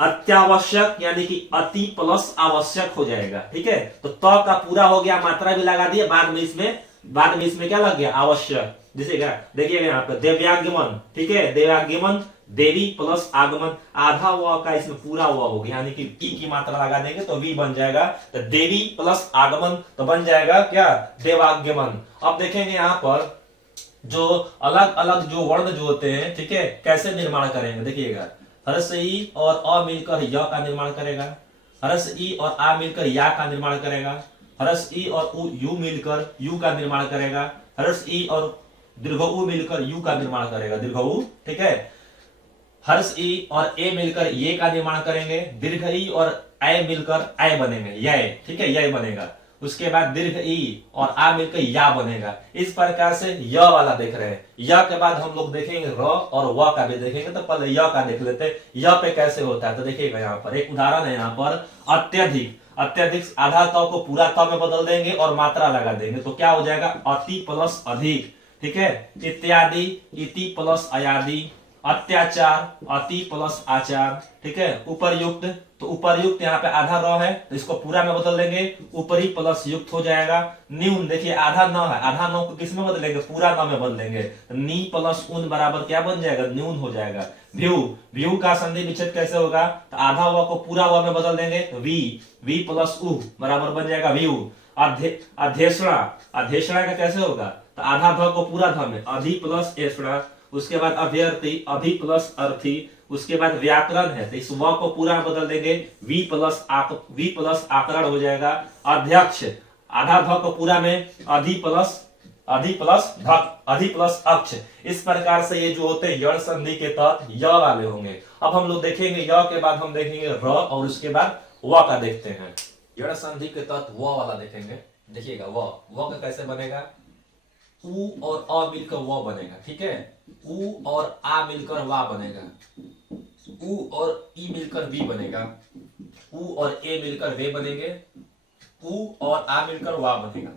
अत्यावश्यक यानी कि अति प्लस आवश्यक हो जाएगा। ठीक है, तो त का पूरा हो गया, मात्रा भी लगा दिए, बाद में इसमें क्या लग गया, आवश्यक। जैसे क्या देखिएगा यहाँ पे देव्यागमन, ठीक है, देव्यागमन, देवी प्लस आगमन, आधा व का इसमें पूरा व हो गया, यानी कि ई की मात्रा लगा देंगे तो वी बन जाएगा, तो देवी प्लस आगमन तो बन जाएगा क्या, देवागमन। अब देखेंगे यहाँ पर जो अलग अलग जो वर्ण जो होते हैं, ठीक है, कैसे निर्माण करेंगे, देखिएगा हर्ष ई और अ मिलकर य का निर्माण करेगा, हर्ष ई और आ मिलकर या का निर्माण करेगा, हर्ष ई और यू मिलकर यू का निर्माण करेगा, हर्ष ई और दीर्घ उ मिलकर यू का निर्माण करेगा, दीर्घ उ, ठीक है, हर्ष ई और ए मिलकर ये का निर्माण करेंगे, दीर्घ ई और ए मिलकर ए बनेंगे, य, ठीक है, य बनेगा। उसके बाद दीर्घ ई और आ मिलकर या बनेगा। इस प्रकार से य वाला देख रहे हैं। य के बाद हम लोग देखेंगे र और व का भी देखेंगे, तो पहले य का देख लेते हैं, य पे कैसे होता है। तो देखिएगा यहाँ पर एक उदाहरण है, यहाँ पर अत्यधिक, अत्यधिक आधा त को पूरा त में बदल देंगे और मात्रा लगा देंगे, तो क्या हो जाएगा, अति प्लस अधिक, ठीक है, इत्यादि, इति प्लस अयादि, अत्याचार, अति प्लस आचार, ठीक है, उपरयुक्त, तो उपरयुक्त यहाँ पे आधा र है तो इसको पूरा में बदल देंगे, ऊपरी प्लस युक्त हो जाएगा। न्यून, देखिए आधा न है, आधा न को किस में बदलेंगे, पूरा न में बदलेंगे, तो नी प्लस उन बराबर क्या बन जाएगा, न्यून हो जाएगा। व्यू, व्यू का संधि विच्छेद कैसे होगा, तो आधा व को पूरा व में बदल देंगे, वी, वी प्लस उ बराबर बन जाएगा व्यू। अध्येषणा, अध्येषणा का कैसे होगा, तो आधा ध को पूरा ध में, अधि प्लस एषणा। उसके बाद अभ्यर्थी, अभि प्लस अर्थी। उसके बाद व्याकरण है, तो इस व को पूरा बदल देंगे, वी प्लस आकरण हो जाएगा। अध्यक्ष, आधा ध को पूरा में, अधि प्लस अक्ष। इस प्रकार से ये जो होते हैं यण संधि के तहत य वाले होंगे। अब हम लोग देखेंगे य के बाद हम देखेंगे र और उसके बाद व का देखते हैं। यण संधि के तहत व वाला देखेंगे, देखिएगा व का कैसे बनेगा, उ और अ मिलकर व बनेगा, ठीक है, उ और आ मिलकर वा बनेगा, उ और ई मिलकर वी बनेगा, उ और ए मिलकर वे बनेंगे, उ और आ मिलकर वा बनेगा।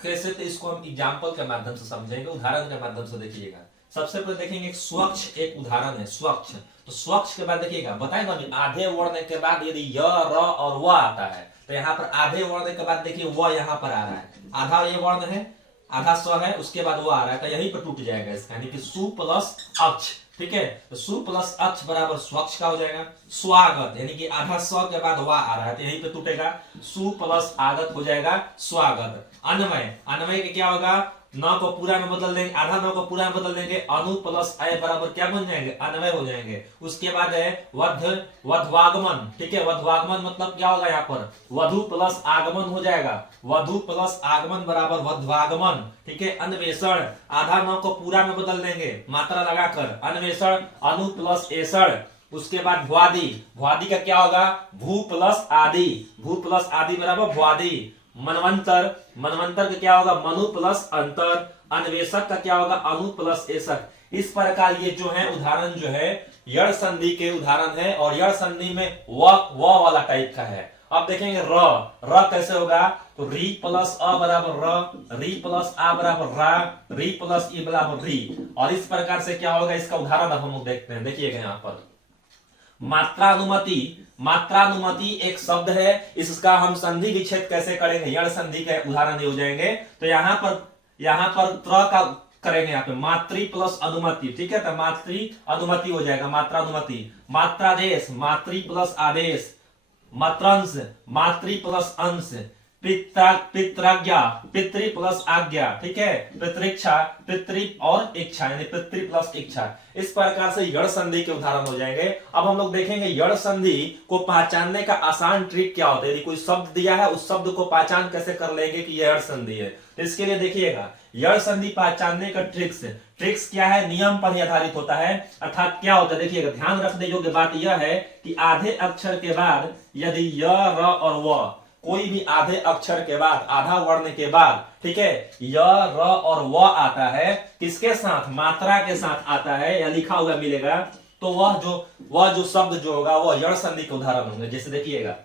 कैसे, तो इसको हम एग्जाम्पल के माध्यम से समझेंगे, उदाहरण के माध्यम से देखिएगा। सबसे पहले देखेंगे एक स्वच्छ, एक उदाहरण है स्वच्छ। तो स्वच्छ के बाद देखिएगा, बताए ना आधे वर्ण के बाद यदि य, र और व आता है, तो यहाँ पर आधे वर्ण के बाद देखिए व यहाँ पर आ रहा है, आधा ये वर्ण है, आधा स्व है, उसके बाद वो आ रहा है, तो यहीं पर टूट जाएगा इसका, यानी कि सु प्लस अक्ष, ठीक है, तो सु प्लस अक्ष बराबर स्वच्छ का हो जाएगा। स्वागत, यानी कि आधा स्व के बाद वा आ रहा है, तो यहीं पे टूटेगा, सु प्लस आगत हो जाएगा स्वागत। अन्वय, अन्वय के क्या होगा, न को पूरा में बदल देंगे, आधा न को पूरा में बदल देंगे, अनु प्लस अय बराबर क्या बन जाएंगे, अन्वय हो जाएंगे। उसके बाद है वधवागमन, ठीक है, वधवागमन मतलब क्या होगा, यहाँ पर वधु प्लस आगमन हो जाएगा, वधु प्लस आगमन बराबर वधवागमन, ठीक है। अन्वेषण, आधा न को पूरा में बदल देंगे, मात्रा लगाकर, अन्वेषण, अनु प्लस एषण। उसके बाद भ्वादि, भ्वादि का क्या होगा, भू प्लस आदि, भू प्लस आदि बराबर भ्वादि। मनवंतर, मनवंतर का क्या होगा, मनु प्लस अंतर। अन्वेषक का क्या होगा, अनु प्लस एषक। इस प्रकार ये जो है उदाहरण जो है यण संधि के उदाहरण है, और यण संधि में व वाला टाइप का है। अब देखेंगे र कैसे होगा, तो री प्लस अ बराबर र, री प्लस आ बराबर रा, री प्लस ई बराबर री। और इस प्रकार से क्या होगा, इसका उदाहरण अब हम लोग देखते हैं। देखिएगा यहाँ पर मात्रानुमति, मात्रानुमति एक शब्द है, इसका हम संधि विच्छेद कैसे करेंगे, यण संधि के उदाहरण हो जाएंगे। तो यहाँ पर त्र का करेंगे, यहाँ पे मातृ प्लस अनुमति, ठीक है, तो मातृ अनुमति हो जाएगा, मात्रानुमति। मात्रादेश, मातृ प्लस आदेश। मात्रंश, मातृ प्लस अंश। पितृज्ञा, पितृ प्लस आज्ञा, ठीक है। पितृक्षा, पितृ और इच्छा, यानी पितृ प्लस इच्छा। इस प्रकार से यण संधि के उदाहरण हो जाएंगे। अब हम लोग देखेंगे यण संधि को पहचानने का आसान ट्रिक क्या होता है। यदि कोई शब्द दिया है, उस शब्द को पहचान कैसे कर लेंगे कि यह यण संधि है, तो इसके लिए देखिएगा यण संधि पहचानने का ट्रिक्स क्या है, नियम पर ही आधारित होता है। अर्थात क्या होता है, देखिएगा, ध्यान रखने योग्य बात यह है कि आधे अक्षर के बाद यदि य, र और व, कोई भी आधे अक्षर के बाद, आधा वर्ण के बाद, ठीक है, य, र और व आता है, किसके साथ, मात्रा के साथ आता है, या लिखा हुआ मिलेगा, तो वह जो शब्द जो होगा वह यण संधि के उदाहरण होंगे। जैसे देखिएगा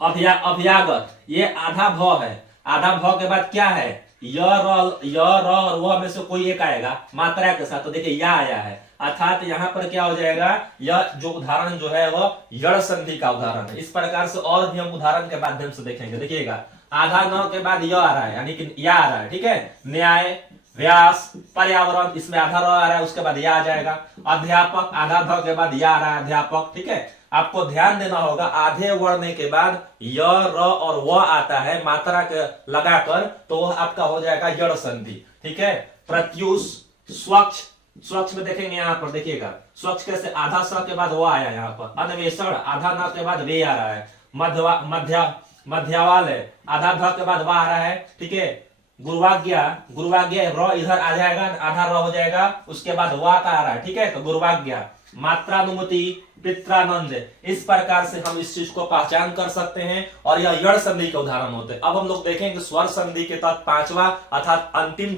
अभ्यागत, ये आधा भ है, आधा भ के बाद क्या है, र और वह में से कोई एक आएगा मात्रा के साथ, तो देखिए या आया है, अर्थात यहाँ पर क्या हो जाएगा, यह जो उदाहरण जो है वह यड़ संधि का उदाहरण है। इस प्रकार से और भी हम उदाहरण के माध्यम से देखेंगे। देखिएगा आधा न के बाद य आ रहा है, यानी कि या आ रहा है, ठीक है। न्याय, व्यास, पर्यावरण, इसमें आधा र आ रहा है, उसके बाद या आ जाएगा। अध्यापक, आधा ध के बाद या आ रहा है, अध्यापक, ठीक है। आपको ध्यान देना होगा, आधे वर्ण के बाद य, र और व आता है मात्रा के लगाकर, तो वह आपका हो जाएगा यड़ संधि, ठीक है। प्रत्यूष, स्वच्छ, स्वच्छ में देखेंगे यहाँ पर, देखिएगा स्वच्छ कैसे, आधा स के बाद वो आया यहाँ पर। अन्वेषण, आधा न के बाद वे आ रहा है। मध्यावालय, आधा ध के बाद वा आ रहा है, ठीक है। गुरुवाज्ञा, गुरुवाज्ञा र इधर आ जाएगा, आधा र हो जाएगा, उसके बाद वा का आ रहा है, ठीक है। तो गुरुवाज्ञा, मात्रानुमति, पित्रानंद, इस प्रकार से हम इस चीज को पहचान कर सकते हैं और यह यड़ संधि के उदाहरण होते हैं। अब हम लोग देखेंगे स्वर संधि के तहत पांचवा अर्थात अंतिम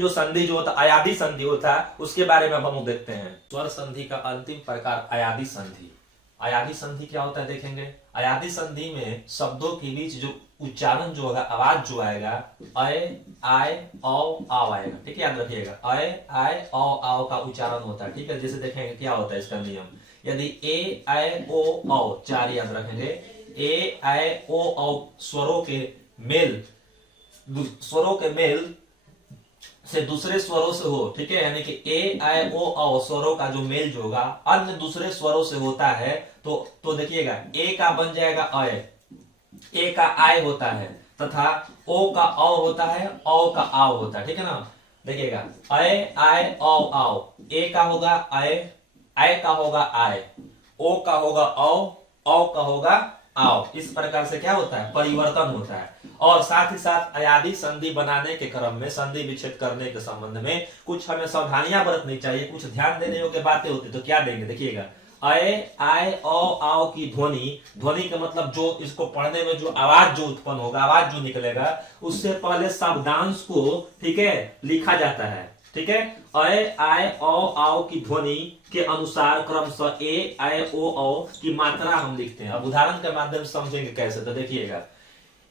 जो संधि जो होता है अयादी संधि होता है, उसके बारे में अब हम लोग देखते हैं। स्वर संधि का अंतिम प्रकार अयादी संधि। अयादी संधि क्या होता है देखेंगे। अयादी संधि में शब्दों के बीच जो उच्चारण जो होगा, आवाज जो आएगा, अय, आय, औ, आव आएगा, ठीक है, याद रखिएगा। अय, आय, औ, आव का उच्चारण होता है, ठीक है। जैसे देखेंगे क्या होता है इसका नियम, यदि ए, आय, ओ, औ, चार याद रखेंगे। ए, आय, ओ, औ स्वरों के मेल से दूसरे स्वरों से हो, ठीक है, यानी कि ए, आय, ओ, औ स्वरों का जो मेल जो होगा अन्य दूसरे स्वरों से होता है, तो देखिएगा ए का बन जाएगा अय, ए का आय होता है, तथा ओ का औ होता है, औ का आव होता है, ठीक है ना। देखिएगा अय, आय, औ, आव, ए का होगा अय, आय का होगा आय, ओ का होगा औ का होगा आव। इस प्रकार से क्या होता है, परिवर्तन होता है। और साथ ही साथ अयादी संधि बनाने के क्रम में, संधि विच्छेद करने के संबंध में कुछ हमें सावधानियां बरतनी चाहिए, कुछ ध्यान देने योग्य बातें होती, तो क्या देंगे देखिएगा। अय, आय, औ, आव की ध्वनि का मतलब जो इसको पढ़ने में जो आवाज जो उत्पन्न होगा, आवाज जो निकलेगा, उससे पहले शब्दांश को, ठीक है, लिखा जाता है, ठीक है। अय, आय, औ, आव की ध्वनि के अनुसार क्रमशः ए, आय, ओ, औ की मात्रा हम लिखते हैं। अब उदाहरण के माध्यम से समझेंगे कैसे, तो देखिएगा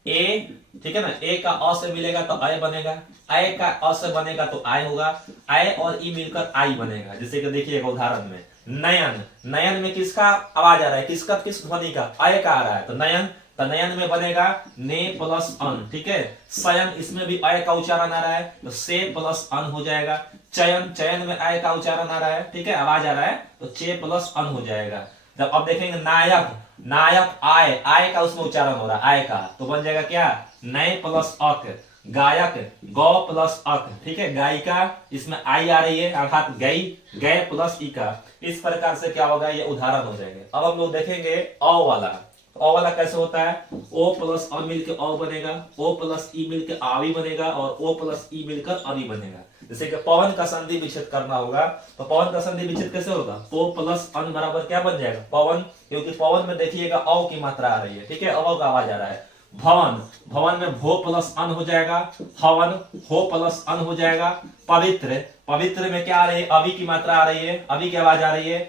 ए, ठीक है ना, ए का अ से मिलेगा तो अय बनेगा, आय का अ से बनेगा तो आय होगा, आय और ई मिलकर आई बनेगा। जैसे कि देखिएगा उदाहरण में नयन, नयन में किसका आवाज आ रहा है, किस ध्वनि का, अय का आ रहा है, तो नयन में बनेगा ने प्लस अन, ठीक है। शयन, इसमें भी अय का उच्चारण आ रहा है, तो से प्लस अन हो जाएगा। चयन में अय का उच्चारण आ रहा है, ठीक है, आवाज आ रहा है, तो चे प्लस अन हो जाएगा। जब अब देखेंगे नायक, आय का उसमें उच्चारण हो रहा है, आय का, तो बन जाएगा क्या, नय प्लस अक। गायक, गौ प्लस अक, ठीक है। गायिका, इसमें आई आ रही है, अर्थात गई, गय प्लस इका। इस प्रकार से क्या होगा, ये उदाहरण हो जाएंगे। अब हम लोग देखेंगे अ वाला कैसे होता है। ओ प्लस अ मिलकर अ बनेगा, ओ प्लस ई मिलकर आवी बनेगा, और ओ प्लस ई मिलकर अवी बनेगा। जैसे कि पवन का संधि विच्छेद करना होगा, तो पवन का संधि विच्छेद कैसे होगा, ओ प्लस अन बराबर क्या बन जाएगा, पवन, क्योंकि पवन में देखिएगा औ की मात्रा आ रही है, ठीक है, अव का आवाज आ रहा है। भवन में भो प्लस अन हो जाएगा, हवन हो प्लस अन हो जाएगा। पवित्र में क्या आ रही है, अभी की मात्रा आ रही है, अभी की आवाज आ रही है,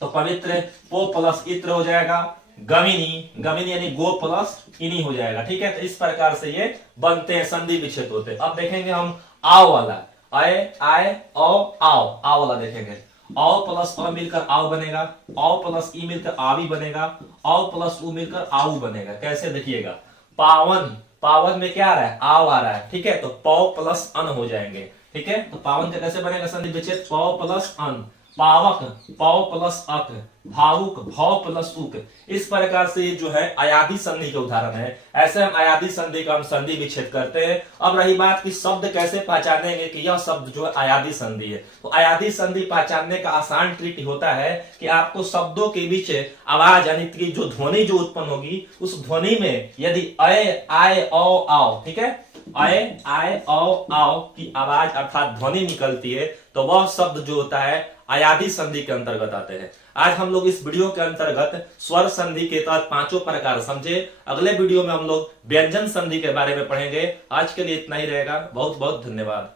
तो पवित्र पो प्लस इत्र हो जाएगा। गमिनी यानी गो प्लस इनी हो जाएगा, ठीक है। तो इस प्रकार से ये बनते हैं, संधि विच्छेद होते हैं। अब देखेंगे हम आओ वाला, अय, आय, औ, आओ वाला देखेंगे। औ प्लस अ मिलकर आओ बनेगा, औ प्लस ई मिलकर आवी बनेगा, औ प्लस उ मिलकर आऊ बनेगा। कैसे देखिएगा, पावन में क्या आ रहा है, आव आ रहा है, ठीक है, तो पौ प्लस अन हो जाएंगे, ठीक है। तो पावन का कैसे बनेगा संधि विच्छेद, पौ प्लस अन। पावक, पौ प्लस अक। भावुक, भौ प्लस उक। इस प्रकार से जो है अयादी संधि के उदाहरण है। ऐसे हम अयादी संधि का हम संधि विच्छेद करते हैं। अब रही बात कि शब्द कैसे पहचानेंगे कि यह शब्द जो है अयादी संधि है, तो अयादी संधि पहचानने का आसान ट्रिक होता है कि आपको शब्दों के बीच आवाज यानी कि जो ध्वनि जो उत्पन्न होगी, उस ध्वनि में यदि अय, आय, औ, आओ, ठीक है, अय, आय, औ, आओ की आवाज अर्थात ध्वनि निकलती है, तो वह शब्द जो होता है अयादी संधि के अंतर्गत आते हैं। आज हम लोग इस वीडियो के अंतर्गत स्वर संधि के तहत पांचों प्रकार समझे। अगले वीडियो में हम लोग व्यंजन संधि के बारे में पढ़ेंगे। आज के लिए इतना ही रहेगा। बहुत बहुत धन्यवाद।